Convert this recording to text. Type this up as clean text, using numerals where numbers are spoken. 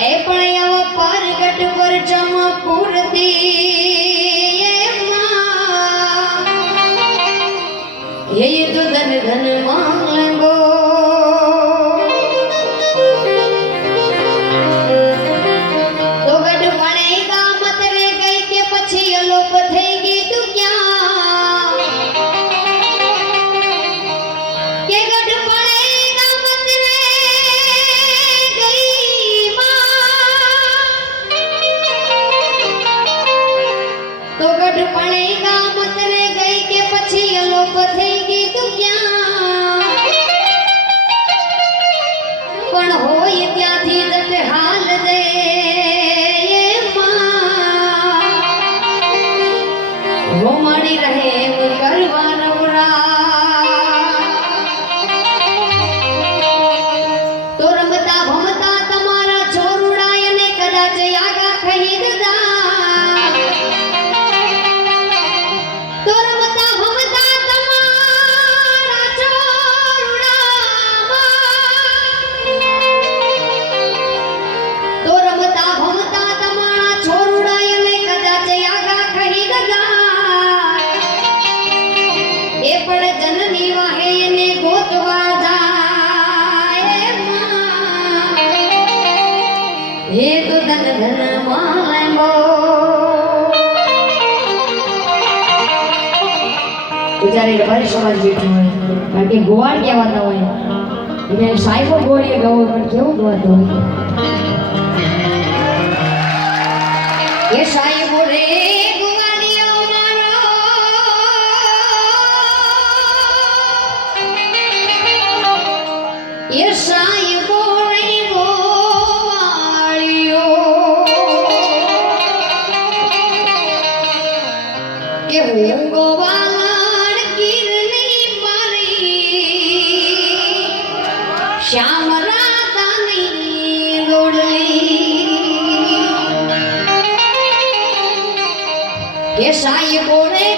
એ પણ એવો પરગટ પર ચમકુરતી એ તો ધન ધન માંગો તો ગઢ પણ ગામત રે ગઈ કે પછી અલોપ થઈ ગઈ તું ક્યાં કે ગઢ પણ ગામત રે ગઈ માં તો ગઢ પણ ગામત રે ગઈ કે પછી અલોપ થઈ ગઈ તું ક્યાં પણ હોય ત્યાંથી જત હાલ દે રોમાડી રહે કરવા નવરા તો રમતા ભમતા તમારા છોરુડાય ને કદાચ આગા ખરીદ દા તો રમતા ભમતા તમારા છોરુડામાં તો રમતા ભમતા તમારા છોરુડાય ને કદાચ આગા ખરીદ દા એ પણ જનની વાહે ને ગોતવા જાય માં હે તો ધન ધન માલમો બિચારી રબારી સમાજ બેઠી હોય કારણ કે ગોવાળ કહેવાતા હોય એટલે સાહેબો ગોળીએ ગાવો પણ કેવું ગવાતો હોય એ સાહેબો રે એ સાહેબો રે ગોવાળિયો કે હું ગોવાળ ગીરની મારી શ્યામ રાધાની દોડલી કે સાહેબો રે